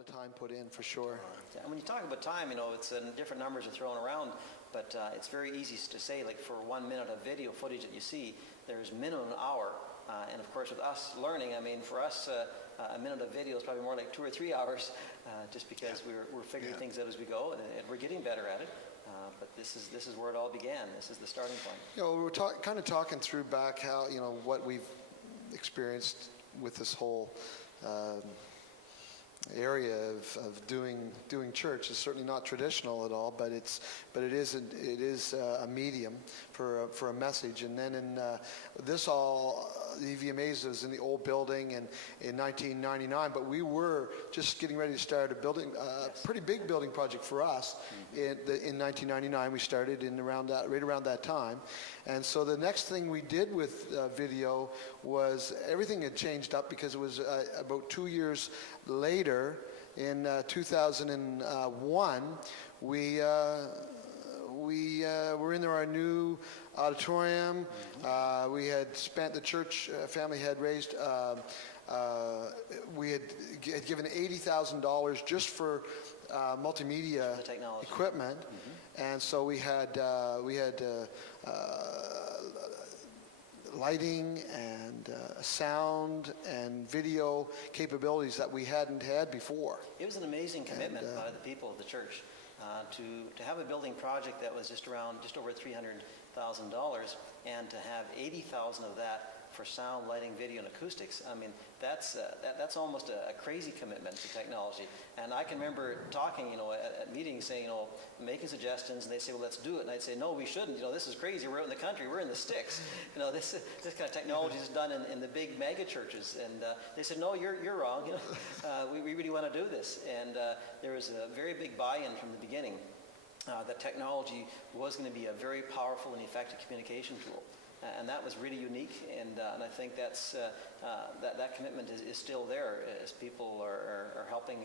of time put in for sure. And when you talk about time, it's different numbers are thrown around, but it's very easy to say, like for 1 minute of video footage that you see, there's minimum an hour. And of course, with us learning, for us, a minute of video is probably more like 2 or 3 hours, just because we're figuring things out as we go, and we're getting better at it. But this is where it all began. This is the starting point. We're kind of talking through back how, what we've experienced with this whole area of doing church. Is certainly not traditional at all, but it is a medium for a message. And then in this all, the EVMAs was in the old building in 1999, but we were just getting ready to start a building, pretty big building project for us. In 1999, we started right around that time. And so the next thing we did with video was everything had changed up, because it was about 2 years later, in 2001, we were in our new auditorium. We had spent, the church family had raised, we had given $80,000 just for multimedia equipment. And so we had lighting and sound and video capabilities that we hadn't had before. It was an amazing commitment by the people of the church to have a building project that was just over $300,000, and to have 80,000 of that for sound, lighting, video, and acoustics. That's almost a crazy commitment to technology. And I can remember talking, at meetings, saying, making suggestions, and they say, well, let's do it. And I'd say, no, we shouldn't. This is crazy. We're out in the country. We're in the sticks. This kind of technology is done in the big mega churches. And they said, no, you're wrong. We really want to do this. And there was a very big buy-in from the beginning that technology was going to be a very powerful and effective communication tool. And that was really unique, and I think that commitment is still there as people are helping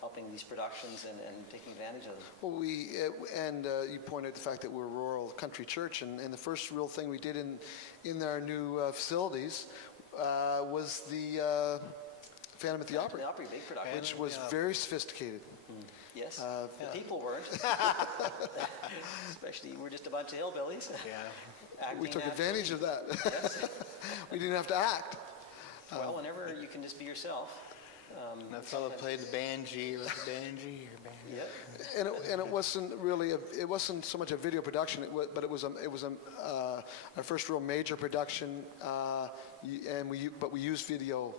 helping these productions and taking advantage of them. Well, you pointed out the fact that we're a rural country church, and the first real thing we did in our new facilities was the Phantom at the Opry. The Opry, big production. Which was very sophisticated. Yes, the people weren't. Especially, we're just a bunch of hillbillies. We took advantage of that. Yes. We didn't have to act. Well, whenever you can just be yourself. That fellow played the banjee with the banjee. And it wasn't really it wasn't so much a video production, but it was our first real major production, and we used video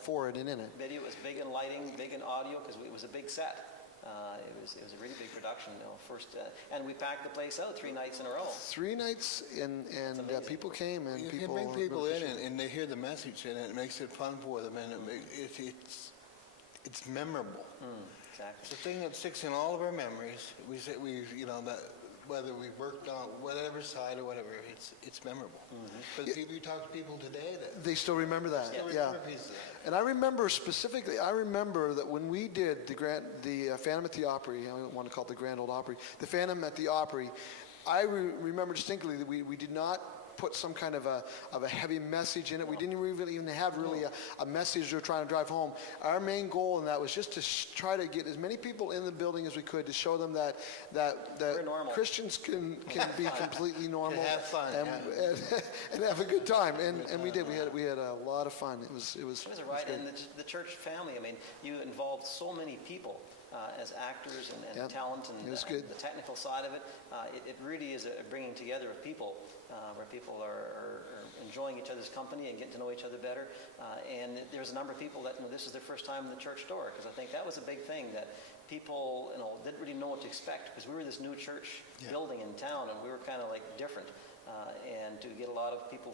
for it and in it. Video was big in lighting, big in audio, because it was a big set. It was a really big production. And we packed the place out 3 nights in a row. 3 nights, and people came, and you can bring people in, and they hear the message, and it makes it fun for them, and it's memorable. Exactly. It's the thing that sticks in all of our memories. That whether we worked on whatever side or whatever, it's memorable. But you talk to people today they still remember that. Remember pieces of that. And I remember specifically, that when we did the Phantom at the Opry, I don't want to call it the Grand Ole Opry, the Phantom at the Opry, I remember distinctly that we did not put some kind of a heavy message in it. We didn't even have really a message we were trying to drive home. Our main goal in that was just to try to get as many people in the building as we could, to show them that Christians can be completely normal, have fun, and have a good time. And we did. We had a lot of fun. It was a ride. And the church family, you involved so many people as actors and talent, and the technical side of it. It really is a bringing together of people, where people are enjoying each other's company and getting to know each other better. And there's a number of people that this is their first time in the church door, because I think that was a big thing, that people didn't really know what to expect, because we were this new church building in town, and we were kind of like different. And to get a lot of people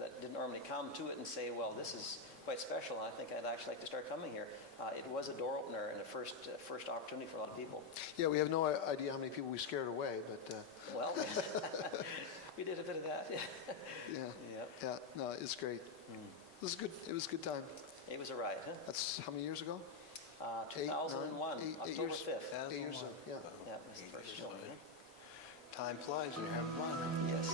that didn't normally come to it and say, well, this is quite special, and I think I'd actually like to start coming here. It was a door opener and a first opportunity for a lot of people. Yeah, we have no idea how many people we scared away, but... Well, we did a bit of that. Yeah, no, it's great. It was good. It was a good time. It was a ride, huh? That's how many years ago? 2001, October 5th. 8 years ago, yeah. Yeah, it was the first show. Time flies when you have fun. Yes.